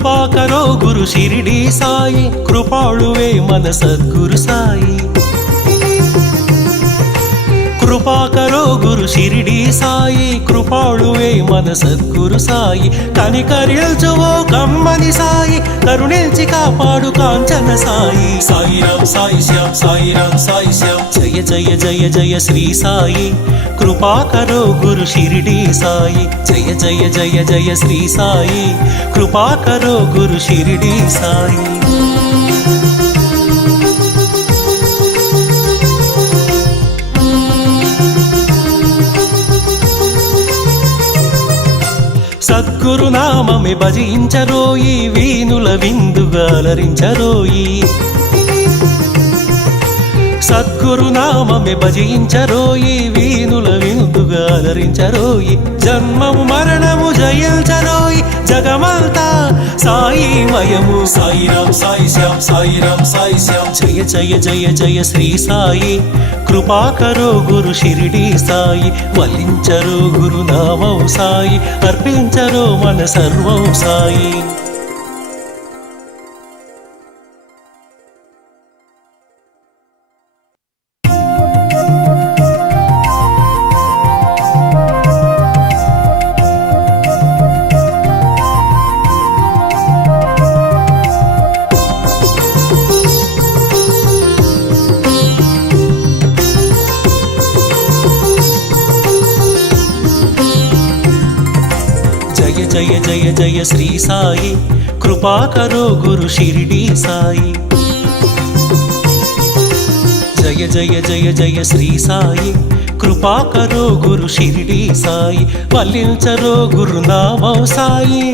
కృపాకరో గురు షిరిడి సాయి, కృపాళువే మన సద్గురు సాయి. కృపాకరో గురు షిరిడి సాయి, కృపాళువే మన సద్గురు సాయి. కనికరిల్చువో కమ్మని సాయి, కరుణించి కాపాడు కాంచన సాయి. సాయిరాం సాయి శ్యాం, సాయిరాం సాయి శ్యాం, జయ జయ జయ జయ శ్రీ సాయి. కృపాకరో గురు షిరిడి సాయి, జయ జయ జయ జయ శ్రీ సాయి. కృపాకరో గురు షిరిడి సాయి. సద్గురు నామమే భజించరోయి, వీనుల విందుగా అలరించరోయి. సద్గురు నామమే భజించరోయి, వీనుల విందుగా అలరించరోయి. జన్మము మరణము జయించరోయి, జగమంతా సాయిమయము. సాయిరాం సాయి శ్యాం, సాయిరాం సాయి శ్యాం, జయ జయ జయ జయ శ్రీ సాయి. కృపాకరో గురు షిరిడి సాయి, వల్లించరో గురు నామం సాయి, అర్పించరో మన సర్వం సాయి. జయ జయ జయ శ్రీ సాయి. కృపాకరో గురు షిరిడి సాయి, జయ జయ జయ జయ శ్రీ సాయి. కృపాకరో గురు షిరిడి సాయి, వల్లించరో గురు నామం సాయి.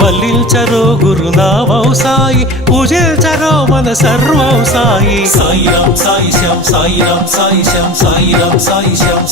వల్లించరో గురు నామం సాయి, పూజించరో మన సర్వం సాయి. సాయిరాం సాయి శ్యాం, సాయిరాం సాయి శ్యాం, సాయిరాం సాయి శ్యాం.